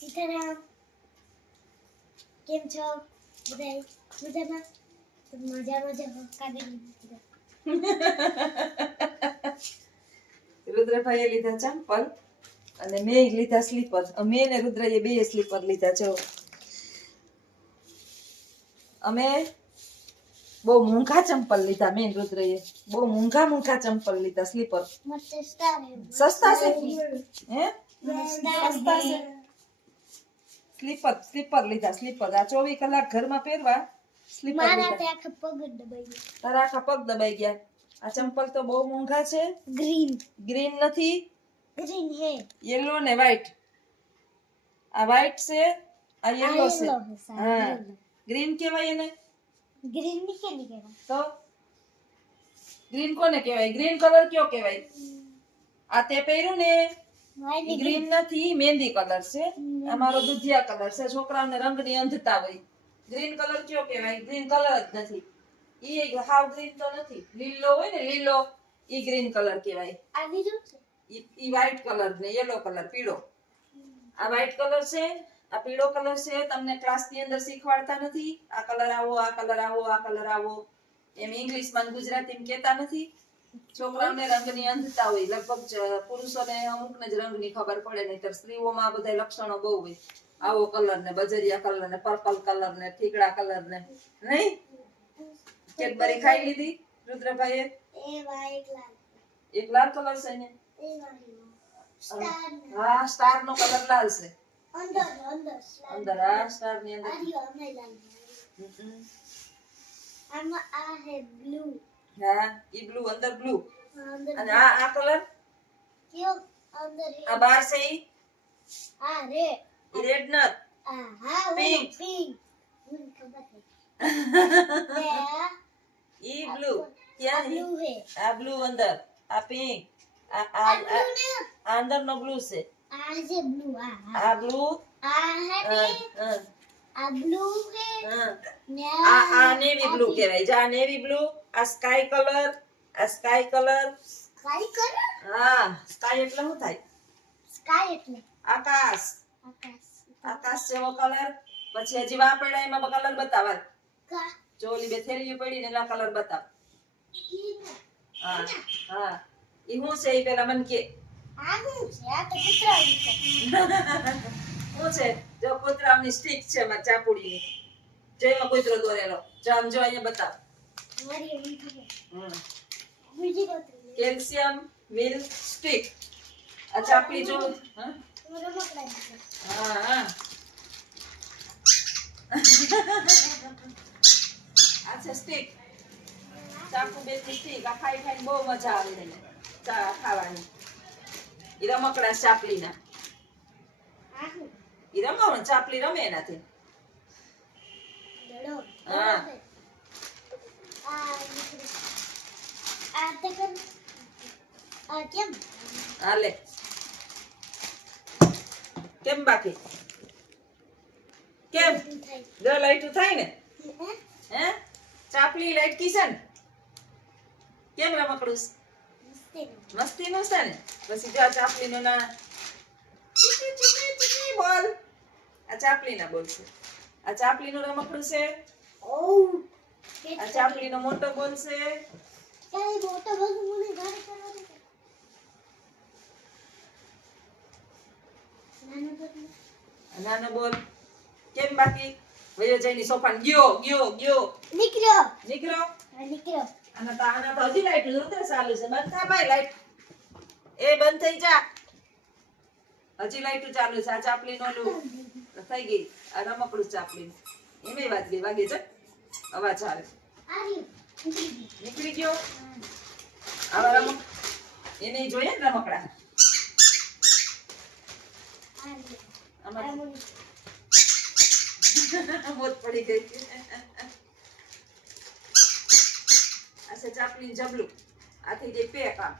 સીતારામ કેમ છો બધાય મજામાં મજામાં કાઢી રુદ્રભાઈએ લીધા ચંપલ અને મેં લીધા સ્લીપર. મેં ને રુદ્રએ બે સ્લીપર લીધા છે. અમે બહુ મૂંઘા ચંપલ લીધા. મેં રુદ્રએ બહુ મૂંઘા ચંપલ લીધા સ્લીપર. સસ્તા છે હે સસ્તા છે. સ્લીપર લીધા સ્લીપર. આ 24 કલાક ઘરમાં પહેરવા સ્લીપર લીધા. તારા આખા પગ દબાઈ ગયા. આ ચંપલ તો બહુ મૂંઘા છે. ગ્રીન નથી, ગ્રીન હે યેલો ને વ્હાઈટ. આ વ્હાઈટ છે, આ યેલો છે. હા, ગ્રીન કહેવાય એને. ગ્રીન ની કેની કહેવાય તો ગ્રીન કોને કહેવાય? ગ્રીન કલર કયો કહેવાય? આ તે પહેર્યું ને ઈ ગ્રીન નથી, મહેંદી કલર છે. અમારો દુધિયા કલર છે. છોકરાઓને રંગની અંધતા હોય. ગ્રીન કલર કયો કહેવાય? ગ્રીન કલર જ નથી. ઈ હાવ ગ્રીન તો નથી. લીલો હોય ને, લીલો, ઈ ગ્રીન કલર કહેવાય. આ લીલું છે, ઈ વ્હાઈટ કલર ને યેલો કલર, પીળો. આ વ્હાઈટ કલર છે, આ પીળો કલર છે. તમને ક્લાસ ની અંદર શીખવાડતા નથી આ કલર આવો, આ કલર આવો, આ કલર આવો એમ ઇંગ્લિશમાં ને ગુજરાતીમાં કહેતા નથી. છોકરાઓને રંગની અંધતા હોય. લગભગ પુરુષોને અમુકને જ રંગની ખબર પડે, નહીંતર સ્ત્રીઓમાં આ બધા લક્ષણો બહુ હોય. આવો કલર ને બજરિયા કલર ને પર્પલ કલર ને ઠીકડા કલર ને. નહીં કેડબરી ખાઈ લીધી રુદ્રભાઈએ? એ વ્હાઈટ લાલ એક લાલ કલર છે ને? એ વાળી હા, સ્ટાર નો કલર લાલ છે. અંદર આ સ્ટાર ની અંદર આમાં આ હે બ્લુ. હા, ઈ બ્લુ, અંદર બ્લુ. અંદર અને આ કલર કયો અંદર આ બાર છે ઈ આ રેડ. રેડ નત. હા Pink. પિંક મને ખબર છે ઈ બ્લુ. ક્યાં બ્લુ હે આ બ્લુ અંદર, આ પિંક, આ અંદર નો બ્લુ છે. આ જે બ્લુ આ બ્લુ, આ હે આ બ્લુ હે ને આ નેવી બ્લુ કહેવાય. જા નેવી બ્લુ. આ સ્કાય કલર, આ સ્કાય કલર. Sky colour. હા, સ્કાય એટલે શું થાય? સ્કાય એટલે આકાશ. આકાશ જેવો કલર. પછી હજી વાપરડા એમાં કલર બતાવા. જો ઓલી બે થેલીઓ પડી ને એના કલર બતાવ. હા હા, ઈ હું છે ઈ પેલા મને કે. આ શું છે? આ તો કૂતરાની છે. શું છે? જો કૂતરાની સ્ટીક છે માં ચાપુડીની. જો એમાં કૂતરો દોરેલો. જો આમ જો અહીંયા બતાવ. મારી એમ ખબર. બીજી કૂતરી કેલ્શિયમ મિલ્ક સ્ટીક. આ ચાપડી જો. હા રમકડા છે. હા હા. આ છે સ્ટીક. ચાકુ બેથી સ્ટીક. આ ખાઈ ખાઈને બહુ મજા આવે છે ચા ખાવાની. ઈ રમકડા ચાપલીના. આ શું? ઈ રમો ચાપલી રમે એનાથી. દડો. હા. આ તે કર. આ કેમ? હાલે. કેમ બાકી? કેમ? જો લાઈટું થાય ને? હે? ચાપલી લાઈટ કી છે ને? કેમ રમકડું છે? મસ્તીનું છે ને? પછી જો આ ચાપલીનો ના ચીકી ચીકી ચીકી બોલ. આ ચાપલીના બોલ છે. આ ચાપલીનું રમકડું છે. ઓહ. આ ચાપલીનો મોટો બોલ છે. ચાલ મોટો બસ મને ગાડી કરવા દે. નાનો બસ. નાનો બોલ. કેમ બાકી? વયો જઈને સોફાને ગયો. નીકળ્યો. નીકળો. નીકળ્યો. આના તો હજી લાઈટ ઉતરે ચાલુ છે. બંધ થા ભાઈ લાઈટ. એ બંધ થઈ જા. હજી લાઈટ ચાલુ છે. આ ચાપલીનો ઓલું થઈ ગઈ. આ રમકડું ચાપલીનું. એમે વાગે છે. અવાજ આવે. નીકળી ગયો. આવા રમક એને જોઈએ ને રમકડા. આમાં મોત પડી ગઈ. આ છે ચાપલી જબલું. આ થઈ ગઈ પેક. આમ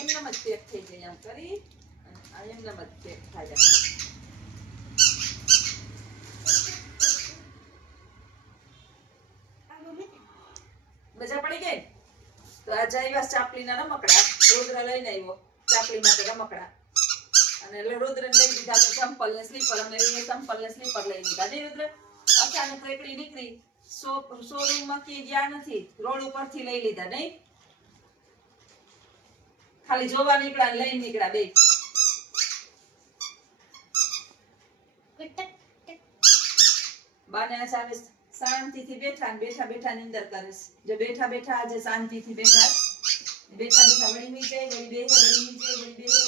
એમનામ જ પેક થઈ જાય. આમ કરી આ એમનામ જ પેક થાય. મજા પડી ગઈ? તો આ આજે આવ્યા ચાપલીના રમકડા, રુદ્ર લઈને આવ્યો ચાપલી માટે રમકડા, અને રુદ્ર લઈ દીધા તો ચંપલ ને સ્લીપર, અમે ચંપલ ને સ્લીપર લઈ લીધા. નહીં રુદ્ર? અચાનક રેકડી નીકળી, શોરૂમ માં કે ગયા નથી, રોડ ઉપરથી લઈ લીધા. નહીં ખાલી જોવા નીકળ્યા, લઈ નીકળ્યા બે. બાને આચારે શાંતિથી બેઠા ને બેઠા બેઠા નિંદર કરે છે. જો બેઠા બેઠા આજે શાંતિથી બેઠા બેઠા બેઠા વળી નીચે વળી બેહે, વળી નીચે વળી બેહે.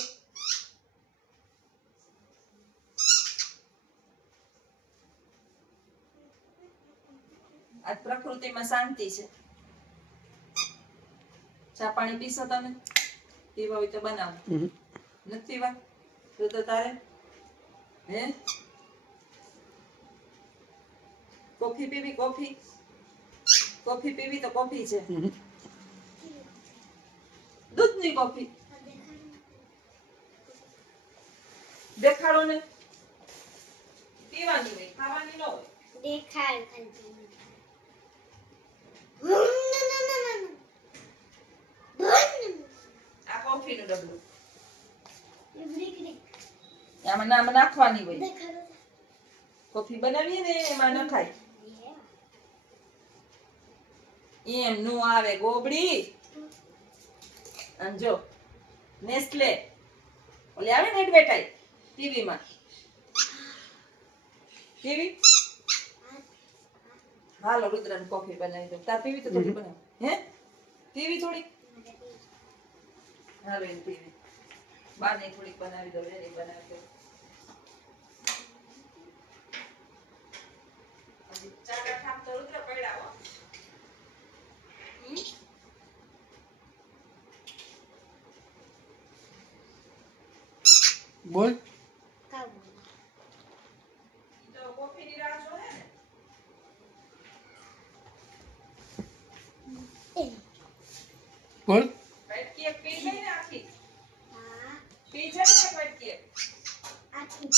આજ પ્રકૃતિમાં શાંતિ છે. ચા પાણી પીશો તમે? પીવા હોય તો બનાવો. નથી પીવા તો તારે હે કોફી પીવી? કોફી પીવી તો કોફી છે, દૂધની કોફી. દેખાડો ને, પીવાની હોય, ખાવાની ન હોય. દેખાડ ખાલી. આ કોફી નું ડબલું આમાં નાખવાની હોય. કોફી બનાવીએ ને એમાં નખાય. એમ નું આવે ગોબડી. અને જો નેસ્લે ઓલી આવે ને એડવર્ટાઈઝ ટીવી માં, ટીવી. હાલો રુદ્રન કોફી બનાવી દો. તાર પીવી તો થોડી બનાવ. હે પીવી થોડી? હાલો એમ પીવી. બાને થોડીક બનાવી દો, એની બનાવી દો. ચાકા ઠામ તો રુદ્ર પડ્યા હો. બોલ. તો કોફી ની રાહ જોહે ને. બોલ. વાઈટ કેક પી ગઈ ને આખી? હા પી જાય ને વાઈટ કેક? આખી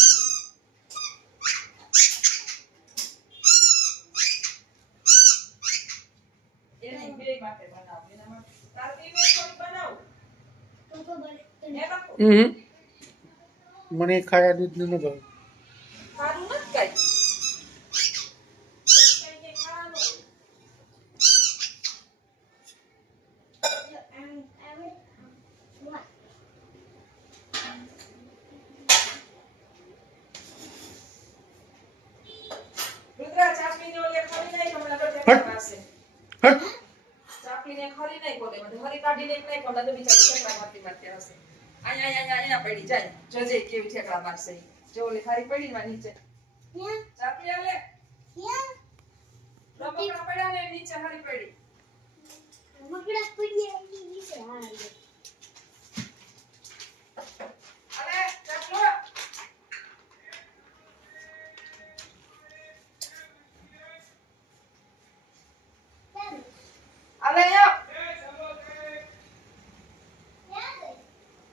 એની બે માટે બનાવ. એના માટે તાર પીવે થોડી બનાવ. તો ખબર હે બાપુ? મને ખારા દૂધ ન ભાવે. સારું નથી કાંઈ. કઈ ખાવાનું રુદ્રા ચાપલીને ઓલે ખરી નાખ હમણાં તો ઠેકડા મારશે. હટ. ચાપલીને ખરી નાખ ઓલે મને હરી કાઢીને એક નાખ હમણાં તો બિચારી ઠેકડા મારતી મારતી હશે. અહીંયા પડી જાય. જોજે કેવી ઠેકડા મારશે ઈ. જો ઓલી ખારી પડી ને નીચે. ચાપલી આલે. રમકડા પડ્યા ને નીચે હરી પડી. મકડા પડ્યા નીચે. હા અરે ચાપલો. અલે યો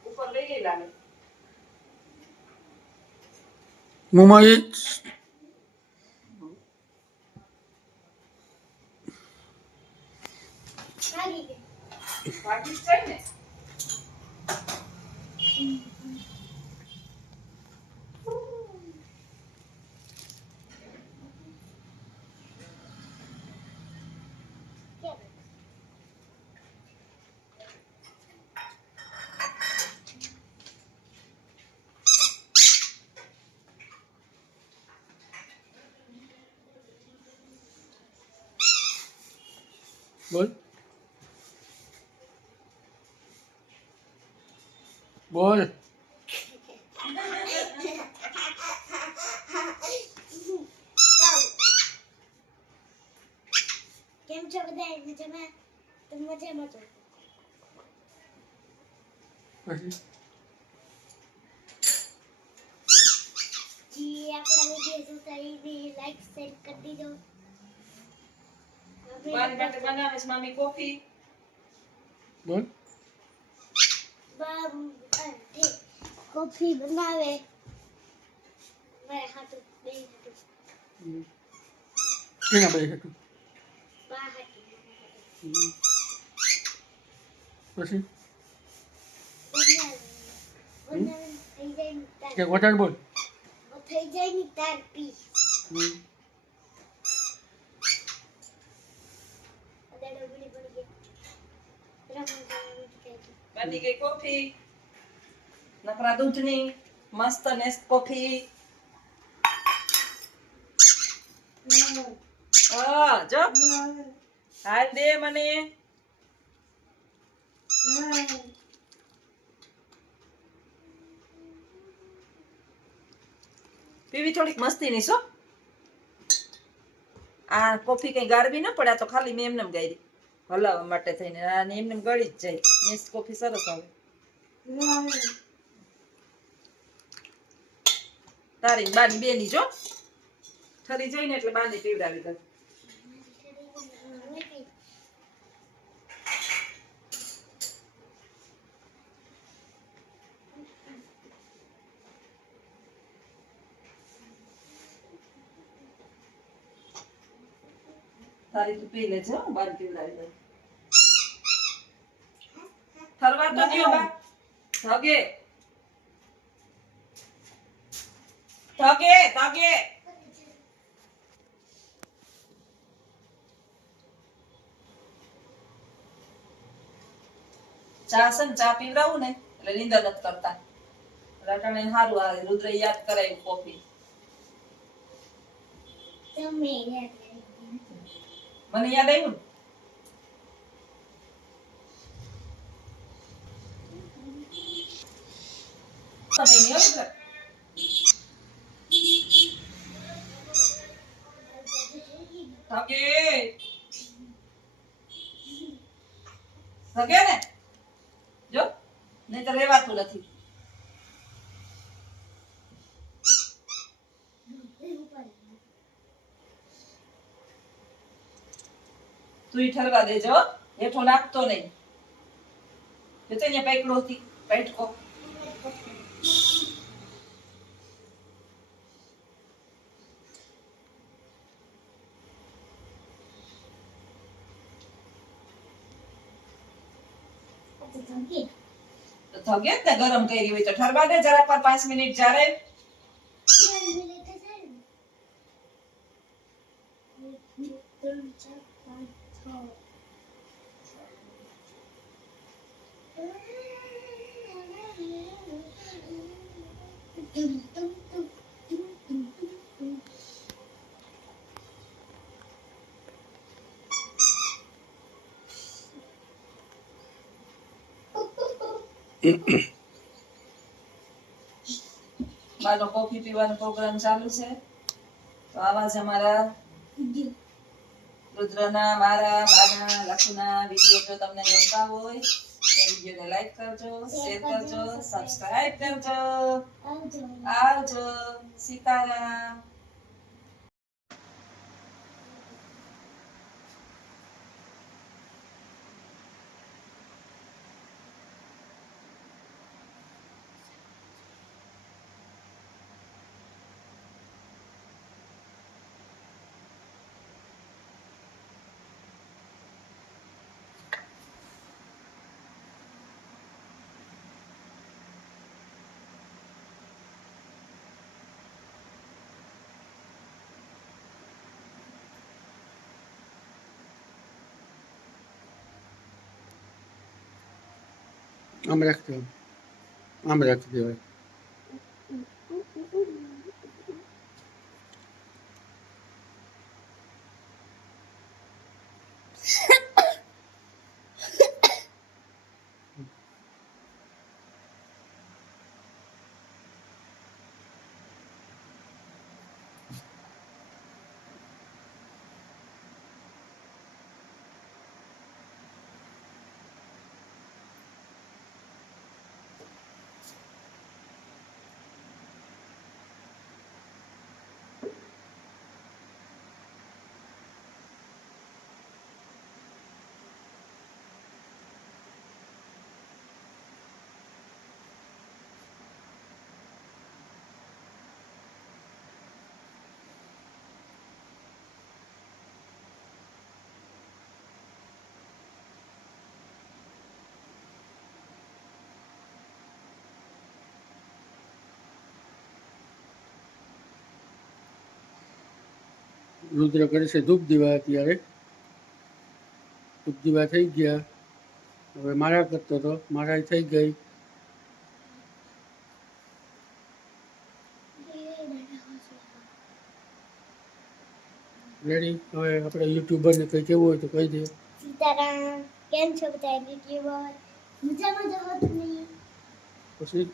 ઉપર લઈ ગઈ લાગે. મમ્મા એ ભાગી જ જાય ને. બોલ. બોલ. કેમ છો બધા? મજામાં? તમે મજામાં છો? જી આપણા વિડિયો જોતા રહી, લાઈક શેર કરી દીજો. મારી માટે બનાવે છે મામી કોફી. બોલ. કોફી બનાવે મારે હાથું બે હાથું કેના બે હતું? બા હાથું પછી બનાવીને થઈ જાય ને કે તાર વધારે બોલ. થઈ જાય ને તાર પી હમ. અદાડો ઉગડી પડી ગઈ રમણ બની ગઈ કોફી નકરા દૂધની મસ્ત નેસ્ટ કોફી. જો હાલ દે મને. પીવી થોડીક મસ્તીની છો. આ કોફી કઈ ગાળવી ન પડે, આ તો ખાલી મેં એમને ગાળી હલાવવા માટે થઈને. આ એમને ગળી જ જાય. નેસ્ટ કોફી સરસ આવે. તારી બાની બેની જો ઠરી જાય ને એટલે બાની પીવડાવી દે. તારી તું પી લેજે હો, બાની પીવડાવી દે. ઠરવા તો દ્યો બા. ધગે ધગે ધગે. ચા છે ને ચા પીવડાવું ને એટલે નીંદર નથી કરતા. રાટાણે સારું આવે. રુદ્ર યાદ કરાયું કોફી. તમે યાદ કરી મને યાદ આવ્યું ને. તમે નહીં હોય એટલે. ધગે ધગે ને જો નહીં તો રેવાતું નથી. તું ઠરવા દેજો હો. હેઠો નાખતો નહીં. જો તો અહીંયા પેકડો હતી બેઠકો. ધમકી તો ધગે જ ને ગરમ કરી હોય તો ઠરવા દે જરા પર 5 મિનિટ જ્યારે. મારો કોફી પીવાનો પ્રોગ્રામ ચાલુ છે. તો આવા જ અમારા રુદ્રના, મારા, બાના, લખુના વિડીયો જો તમને ગમતા હોય તો વિડીયોને લાઈક કરજો, શેર કરજો, સબસ્ક્રાઇબ કરજો. આવજો. સીતારામ. આમ રાખી દેવાનું. આમ રાખી દેવાય. રુદ્ર કરે છે ધૂપ દીવા. અત્યારે ધૂપ દીવા થઈ ગયા. હવે મારા કરતો હતો, મારા થઈ ગઈ. રેડી. હવે આપણે યુટ્યુબરને કંઈ કહેવું હોય તો કહી દે. સીતારામ. કેમ છો બધા યુટ્યુબર? મજામાં જ હો તમે? પછી